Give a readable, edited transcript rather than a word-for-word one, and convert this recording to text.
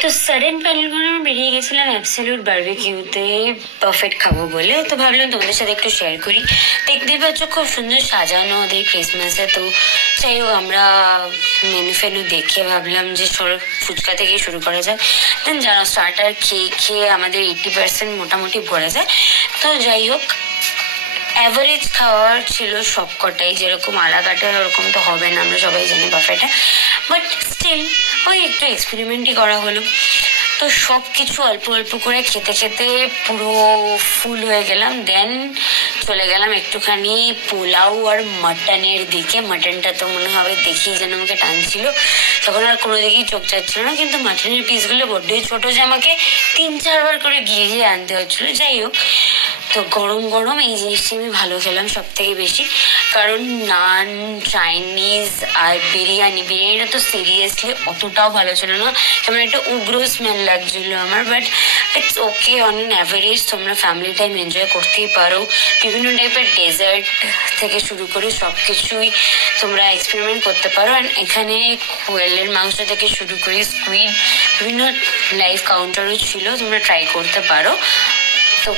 তো sudden plan করে আমি বেরিয়ে গেছিলাম অ্যাবসলিউট বারবিকিউতে পারফেক্ট খাবো বলে। তো ভাবলাম তোমাদের সাথে একটু শেয়ার করি। দেখতেই পাচ্ছ খুব সুন্দর সাজানো ওদের ক্রিসমাসে। তো যাই হোক, আমরা মেনু ফেনু দেখে ভাবলাম যে ফুচকা থেকেই শুরু করা যায়। দেন জানো, স্টার্টার খেয়ে খেয়ে আমাদের 80% মোটামুটি ভরে যায়। তো যাই হোক, অ্যাভারেজ খাওয়ার ছিল সবকটাই, যেরকম আলাকাটা ওরকম তো হবে না, আমরা সবাই জানি বাফেটা, বাট স্টিল ওই একটু এক্সপেরিমেন্টই করা হলো। তো সব কিছু অল্প অল্প করে খেতে খেতে পুরো ফুল হয়ে গেলাম। দেন চলে গেলাম একটুখানি পোলাও আর মাটনের দিকে। মাটনটা তো মনে হবে দেখেই যেন আমাকে টানছিল, তখন আর কোনো দিকেই চোখ যাচ্ছিল না। কিন্তু মাটনের পিসগুলো বড্ডই ছোট যে আমাকে 3-4 বার করে গিয়ে গিয়ে আনতে হচ্ছিল। যাই হোক, তো গরম গরম এই জিনিসটা আমি ভালো খেলাম সব থেকে বেশি, কারণ নান, চাইনিজ আর বিরিয়ানিটা তো সিরিয়াসলি অতটাও ভালো ছিল না, কেমন একটা উগ্র স্মেল লাগছিল আমার। But it's okay, on an average তোমরা ফ্যামিলি টাইম এনজয় করতেই পারো। বিভিন্ন টাইপের ডেজার্ট থেকে শুরু করে সব কিছুই তোমরা এক্সপেরিমেন্ট করতে পারো। অ্যান্ড এখানে কোয়েলের মাংস থেকে শুরু করে স্কুইড, বিভিন্ন লাইভ কাউন্টারও ছিল, তোমরা ট্রাই করতে পারো। তো